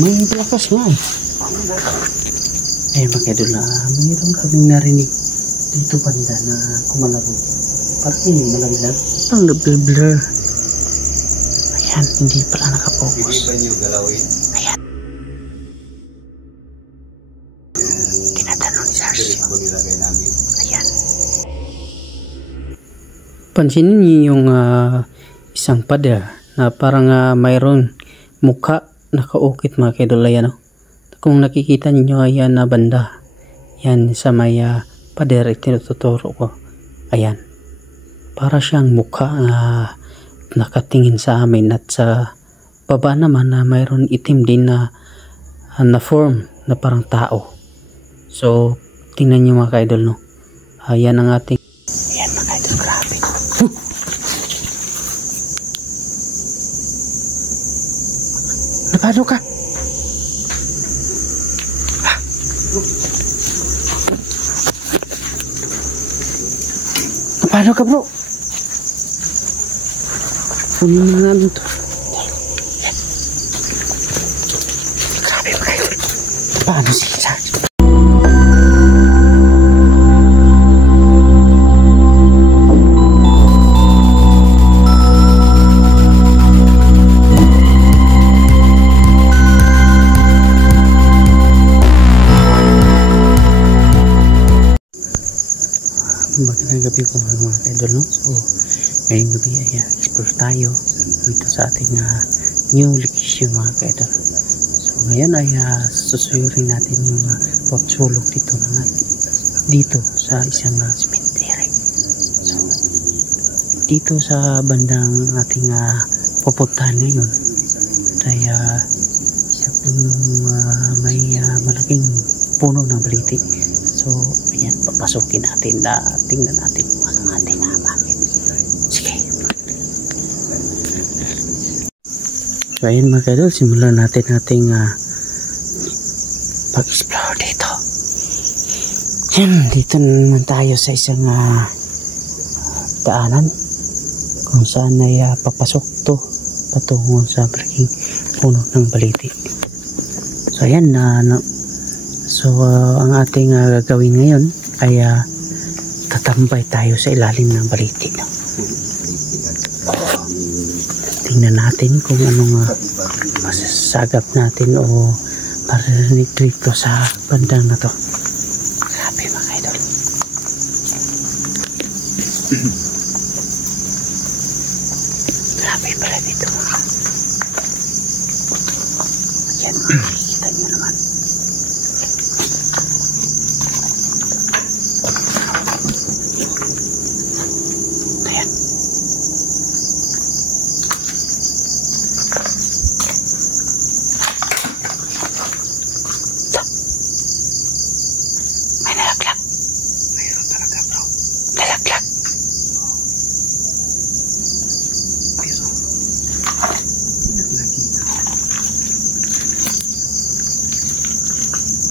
May lakas nga eh. Mga idol, mayroon kaming narinig dito banda na kumalabo. Parang malaglag. Ang blur. Ayan, hindi pala nakapokus. Hindi ba niyo galawin? Ayan. Tinatanong ni Sarge. Nilagay namin. Ayan. Pansinin niyo yung isang pader na parang mayroon mukha nakaukit mga kaidol. Ayan, kung nakikita niyo, ayan na banda, yan sa may pader tinuturo ko. Ayan, para siyang mukha nakatingin sa amin, at sa baba naman na mayroon itim din na form na parang tao. So tingnan niyo mga kaidol, no? Ayan ang ating, ayan mga kaidol, grabe. Napalo ka? Napalo ka, bro? Kunin mo na natin ito. Grabe ba kayo? Paano si Sarge? Magandang gabi po mga kaidol, no? So ngayong gabi ay explore tayo dito sa ating new location mga kaidol. So ngayon ay susuyurin natin yung pagsulok dito sa isang cemetery. So dito sa bandang ating pupuntahan ngayon ay isa po may malaking puno ng baliti. So ayan, papasukin natin na tingnan natin kung anong ating bakit. Sige. So ayan mga kaidol, simulan natin ating pag-explore dito. Yan, dito naman tayo sa isang daanan kung saan ay papasok to patungo sa malaking puno ng baliti. So ayan, ang ating gagawin ngayon ay tatambay tayo sa ilalim ng baliti. Tingnan natin kung anong masasagap natin o marinig dito sa bandang na to. Grabe mga kaidol. Grabe pala dito mga. Yan, makikita nyo naman.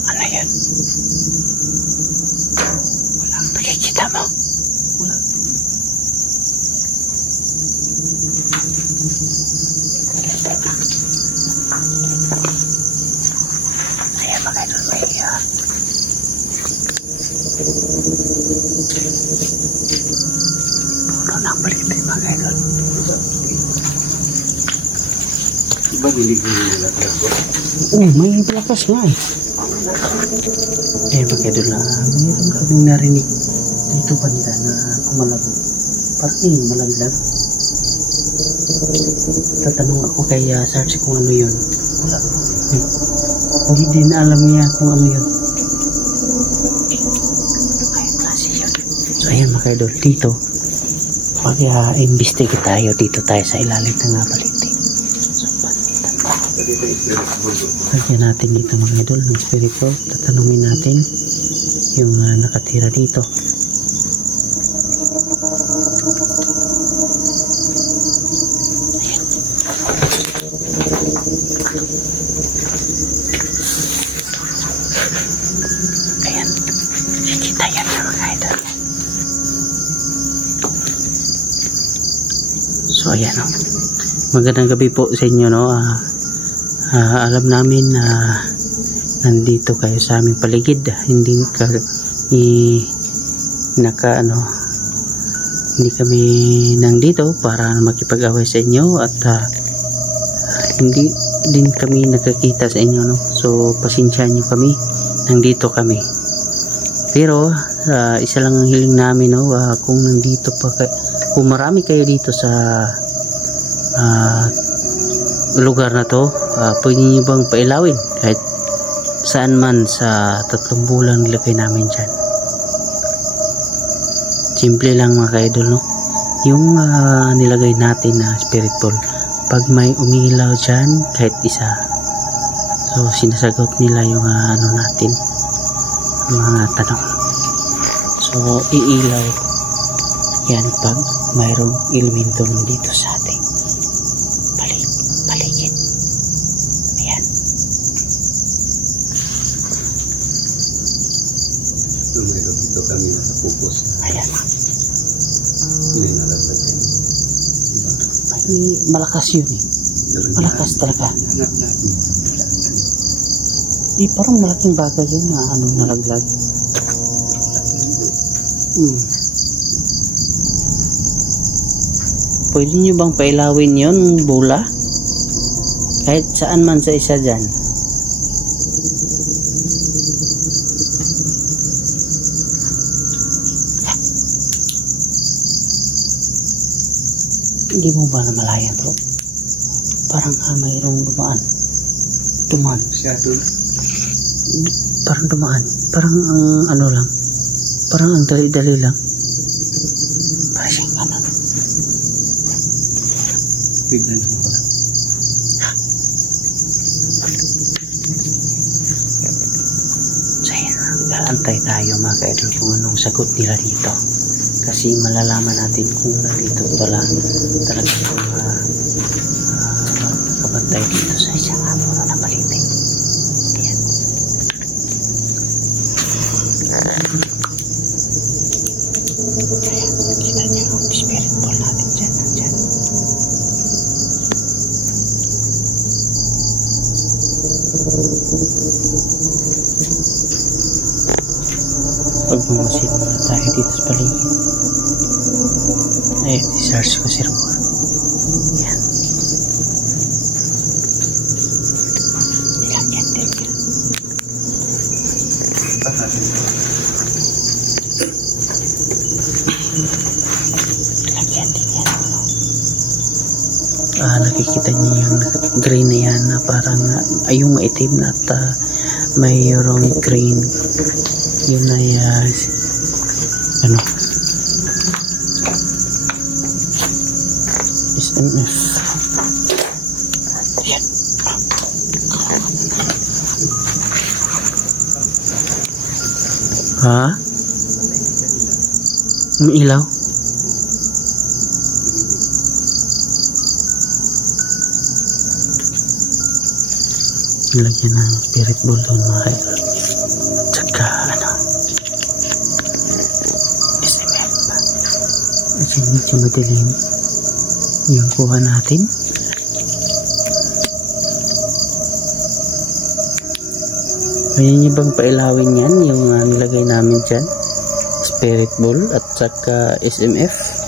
Ano yan? Walang nakikita mo? Wala. Ayan mga idol, may puno ng baliti mga idol. Diba niligay nila talaga? May lakas nga eh. Mga idol, mayroon kaming narinig dito banda na kumalabo. Parang malaglag. Tatanong ako kay Sarge kung ano yun. Wala. Hindi din alam niya kung ano yun. Kaya klase yun. So ayan mga idol, dito Mag-investigate tayo. Dito tayo sa ilalim ng balite. So, lagyan natin dito mga idol ng spirit bowl. Tatanungin natin yung nakatira dito. Ayan. Kikita yan mga idol. So ayan o. Magandang gabi po sa inyo no. Alam namin na nandito kayo sa aming paligid. Hindi kami nandito para makipag-away sa inyo at hindi din kami nakakita sa inyo no. So pasensyahan nyo kami. Nandito kami. Pero isa lang ang hiling namin no, kung nandito pa kung marami kayo dito sa lugar na to, pwede nyo bang pailawin kahit saan man sa 3 bulan nilagay namin dyan. Simple lang mga ka-idol no, yung nilagay natin na spirit ball, pag may umilaw dyan kahit isa, so sinasagot nila yung natin mga tanong. So iilaw yan pag mayroong elemento dito sa ating paligid. Ayan. Dito kami nakapupos. Ayan. May nalaglag yan. Diba? Ay, malakas yun eh. Malakas talaga. Hanap natin. Parang malaking bagay yun na nalaglag. Pwede nyo bang pailawin yun, bola? Kahit saan man sa isa dyan. Hindi mo ba namalayan bro? Parang mayroong dumaan. Shadow. Parang dumaan. Parang ang lang. Parang ang dali-dali lang. Parang siyang kanan. Biglan mo pala. So yun, antay tayo mga ka-idol kung anong sagot nila dito. Kasi malalaman natin kung nandito pala talagang nakabantay dito sa isang puro na balite. Ayan. Ayan, kita niyo yung spirit ball natin dyan. Nandyan. Pagmamasid muna tayo dito sa paligid. Ayan, i-search ko si Ramon. Ayan. Ilagyan din yan. Ilagyan din yan. Nakikita niyo yung green na yan na parang yung itim na at mayroong green. Yun ay SMF. Ayan. Ha? May ilaw? Nilagyan ng spirit ball doon mga idol. Tsaka SMF. At yun medyo madilim yung kuha natin. Kaya nyo bang pailawin yan yung nilagay namin dyan, spirit ball at saka SMF.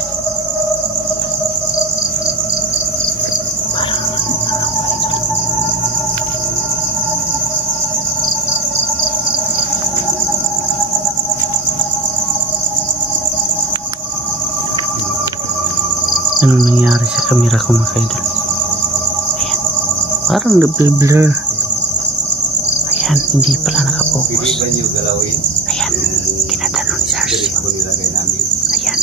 Ano nangyari sa camera ko mga kaidol? Ayan. Parang blur. Ayan, hindi pala nakapokus. Pwede ba nyo galawin? Ayan, tinatanong ni Sarge. Spirit ball nilagay namin. Ayan.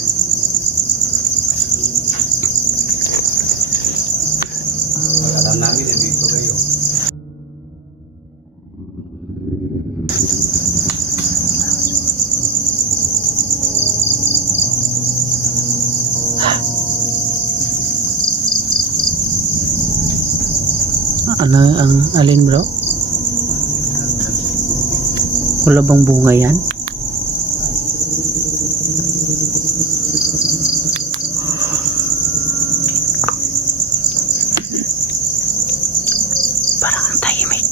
Alam namin, dito kayo. Ano ang alin bro? Wala bang bunga yan? Parang ang tahimik.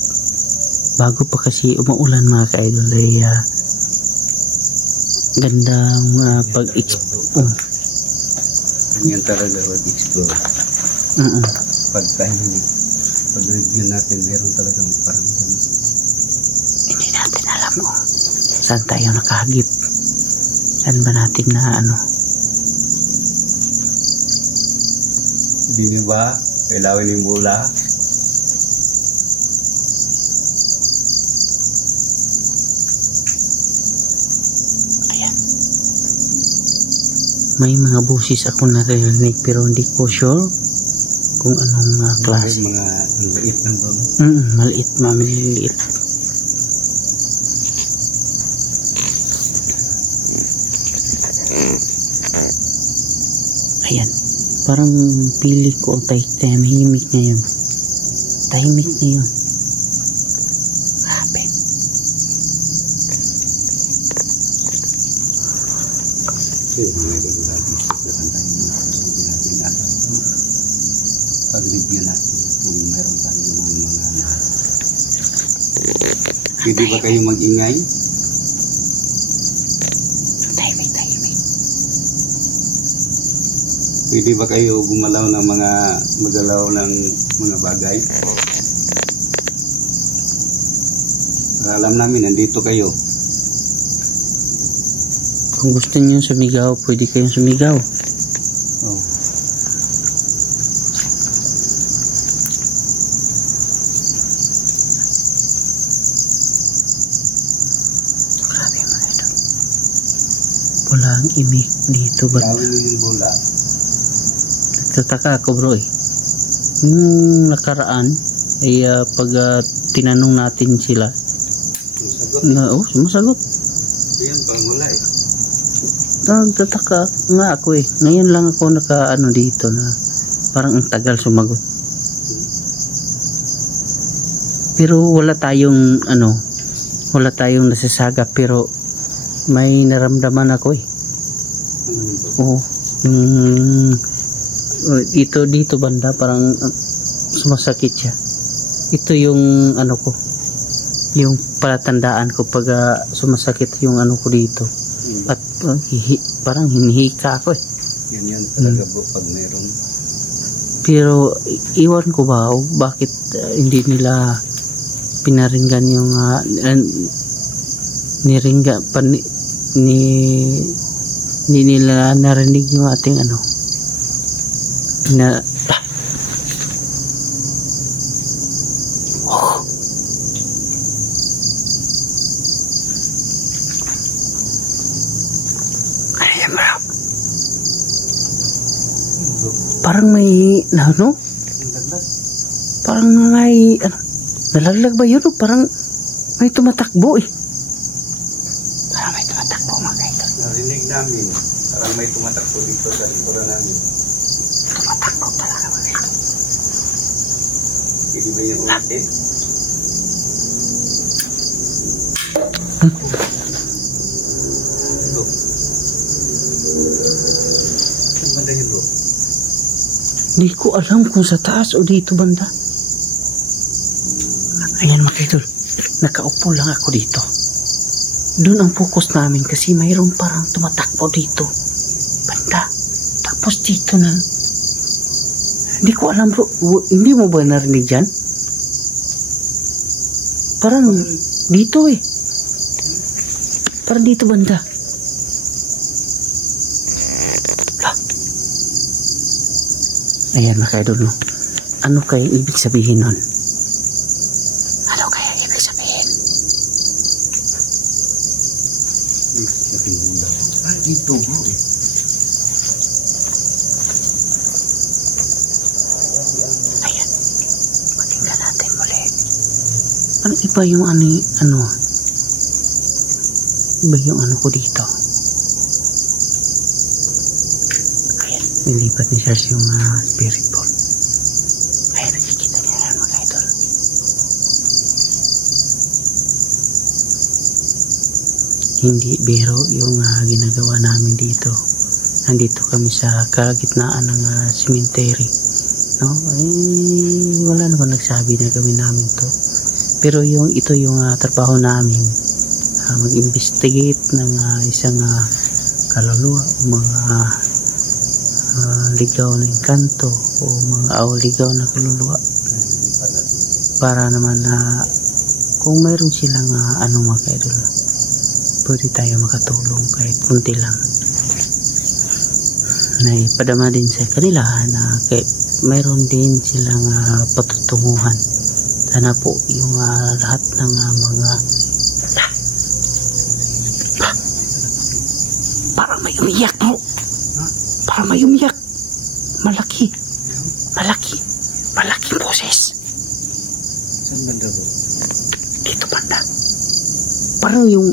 Bago pa kasi umuulan mga ka-idol ay gandang pag-explore. Ganyan talaga mag-explore. Pag-review natin, meron talagang paramdam. Hindi natin alam kung saan tayo nakahagip. Saan ba natin na ano? Hindi nyo ba kailangan yung mula? Ayan. May mga busis ako narinig pero hindi ko sure kung anong klase. Mga maliit lang ba? Maliit, maliliit. Ayan. Parang pili ko ang tahimik na yun. Tahimik na yun. Grabe. Pag-review natin kung meron tayong mga pwede ba kayo mag-ingay? Tahimik. Pwede ba kayo gumalaw ng magalaw ng mga bagay? Para alam namin, nandito kayo. Kung gusto niyo sumigaw, pwede kayong sumigaw. Oh. Grabe mga ito. Wala ang imik dito ba? Lawin mo yung bola. Nagtataka ako bro eh. Nung nakaraan ay pag tinanong natin sila sumasagot. Yan pang wala eh. Nagtataka nga ako eh. Ngayon lang ako naka dito na parang ang tagal sumagot. Pero wala tayong nasasaga pero may naramdaman ako eh. Oo. Dito banda parang sumasakit siya. Ito yung ko. Yung palatandaan ko pag sumasakit yung ko dito. At parang hinihika ako eh. Yan talaga bro pag meron. Pero iwan ko ba bakit hindi nila pinaringgan yung hindi nila narinig yung ating Ayan bro. Parang may parang may nalaglag ba yun? Parang may tumatakbo eh. Parang may tumatakbo mga kaidol. Narinig namin. Parang may tumatakbo dito sa likuran namin. Tumatakbo pala mga kaidol. Hindi ba yung ulit? Saan banda yun bro? Hindi ko alam kung sa taas o dito banda. Ayan mga kaidol. Nakaupo lang ako dito. Doon ang focus namin kasi mayroon parang tumatakbo dito. Banda. Tapos dito na. Hindi ko alam bro. Hindi mo ba narinig dyan? Parang dito eh. Parang dito banda. Ayan mga kaidol no. Ano kaya ibig sabihin nun? Ano kaya ibig sabihin? Dito bro eh. Ayan. Parang iba yung ano, iba yung ano ko dito. Ayan, nilipat ni Charles yung spirit ball. Ayan, nakikita niya yan mga idol. Hindi biro yung ginagawa namin dito. Nandito kami sa kalagitnaan ng cemetery. No? Wala naman nagsabi na gawin namin to. Pero ito yung trabaho namin. Mag-investigate ng isang kaluluwa o mga ligaw na engkanto o mga ligaw na kaluluwa. Para naman kung mayroon silang mga kaidol, pwede tayo makatulong kahit kunti lang. Naipadama din sa kanila na mayroon din silang patutunguhan. Sana po yung lahat ng mga parang may umiyak mo. Parang may umiyak. Malaking boses. Saan banda po? Dito banda. Parang yung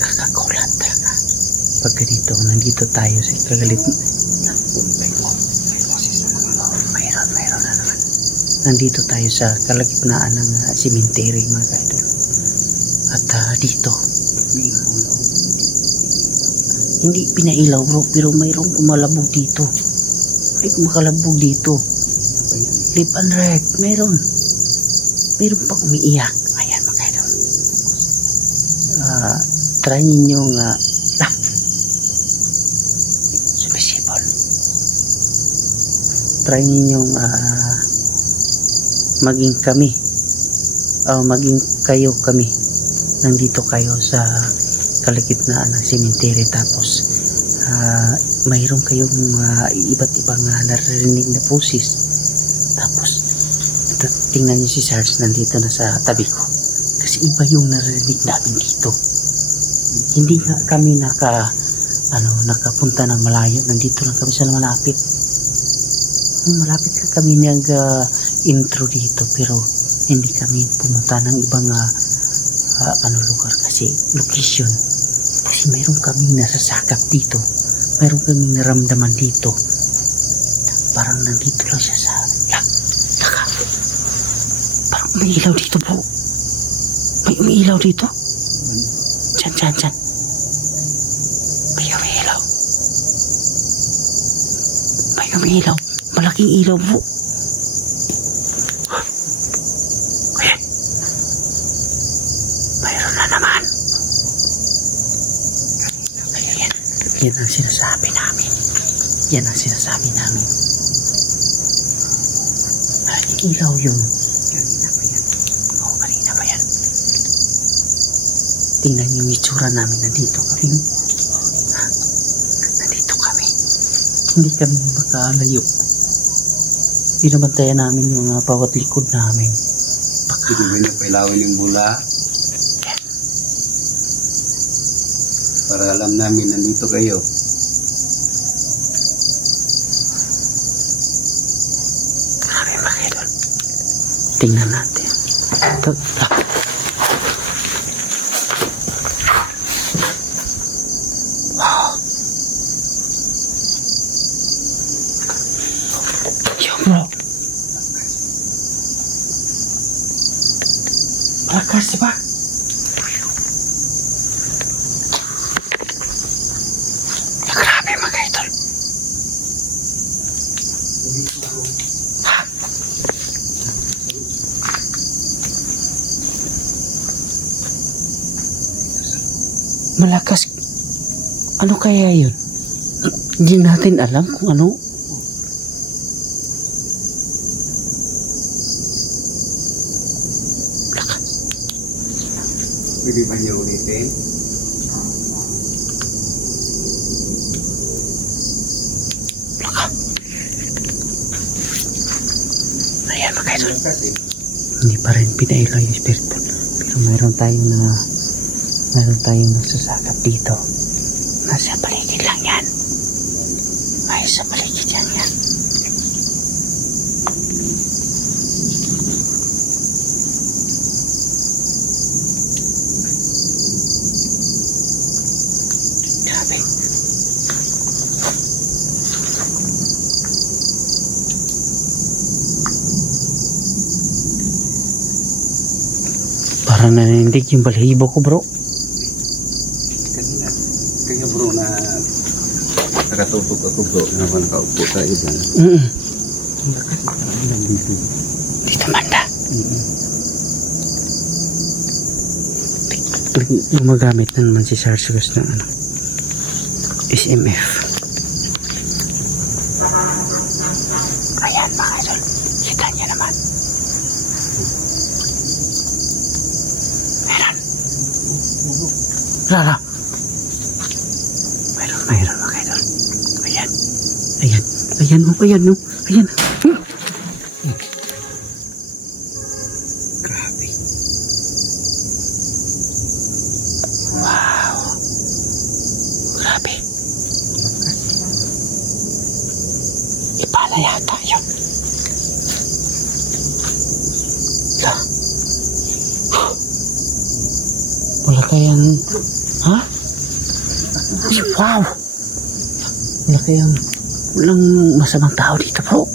nakakagulat talaga. Pagka dito, nandito tayo sa kagalit. Mayroon na naman. Nandito tayo sa kalagitnaan ng cemetery mga kaidol. At dito, hindi pinailaw bro, pero mayroong kumalabog dito. May kumakalabog dito. Lip and right, mayroon pang umiiyak. Ayan mga kaidol. Try ninyong sumisipol. Try ninyong maging kami. Nandito kayo sa kalagitnaan ng cemetery, tapos mayroon kayong iba't ibang naririnig na boses. Tapos tingnan niyo si Charles, nandito na sa tabi ko. Kasi iba yung naririnig namin dito. Hindi nga kami nakapunta ng malayo. Nandito lang kami sa malapit. Malapit kami nag-intro dito, pero hindi kami pumunta ng ibang lugar kasi location. Kasi mayroon kami nasasakap dito. Mayroon kami naramdaman dito. Parang nandito lang siya sa parang may ilaw dito po. May umiilaw dito. Diyan. May umiilaw. Malaking ilaw po. Mayroon na naman. Ayan. Yan ang sinasabi namin. Ilaw yun. Kanina pa yan. Tingnan yung itsura namin. Nandito kami. Hindi kami makalayo. Binabantayan namin yung bawat likod namin. Hindi mo na pailawin yung bula. Para alam namin nandito kayo. Grabe mga idol. Tingnan natin. Ito. Wow. Yo bro. Malakas ba? Grabe mga idol. Malakas. Ano kaya yun? Hindi natin alam kung ano. Lakas. Pwede ba niyo ulitin? Lakas. Ayan mga idol. Hindi pa rin pinailo yung spirit ball. Pero mayroon tayong nagsasakap dito. Nasa paligid lang yan. Ay, sa paligid yan. Grabe. Parang nanindig yung balahibo ko, bro. Kaya bro na nakatutok ako bro na nakaupo tayo dyan. Dito manda. Gumagamit na naman si Sarsigus ng SMF. Ayan mga idol. Kita niya naman. Meron. Rara. Mayroon mga idol. Ayan. Ayan. Grabe. Wow. Grabe. Ipala yata yun. Wala kayang... Ha? Wow. Wala kayang... Walang masamang tao dito, bro.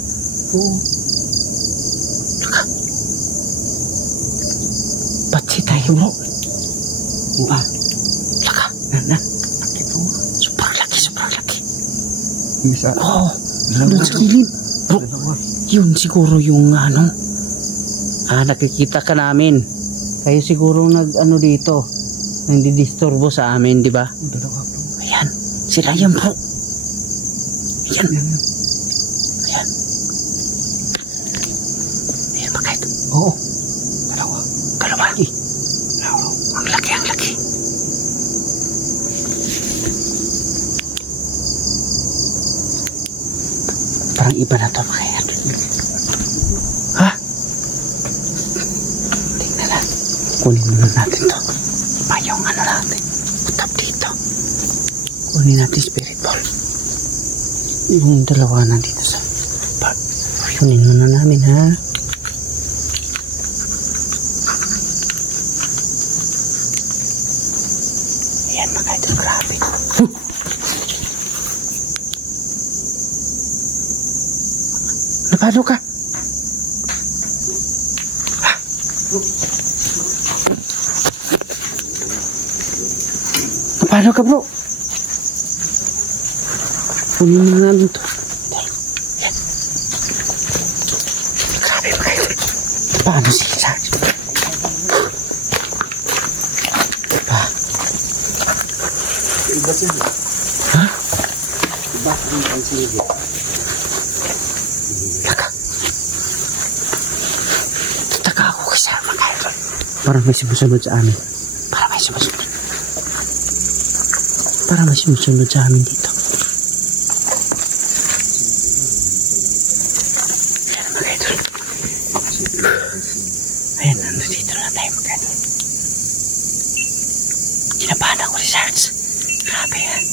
Laka. Patsi tayo, bro. Laka. Sobrang laki. Oo. Doon sa kilid. Bro, yun siguro yung nakikita ka namin. Kayo siguro dito. Nandidisturbo sa amin, di ba? Ayan. Sila yan, bro. Ayan. Ayan, bakit? Oo. Dalawa. Ang laki. Parang iba na to, bakit? Ha? Tingnan na. Kunin muna natin to. Yung natin. Utap dito. Kunin natin spirit ball. Yung dalawa nandito sa park. Kunin muna namin, ha? Ayan mga idol, grabe. Napalo ka? Napalo ka, bro? Kunin mo namin ito. Yan. Grabe mga idol. Paano sila sa akin? Ha? Taka ako kasi mga idol. Parang may sumusunod sa amin. Parang may sumusunod sa amin dito. Ayan mga idol. Ayan, nandito na tayo mga idol. Kinabahan ako, Sarge. Grabe yan.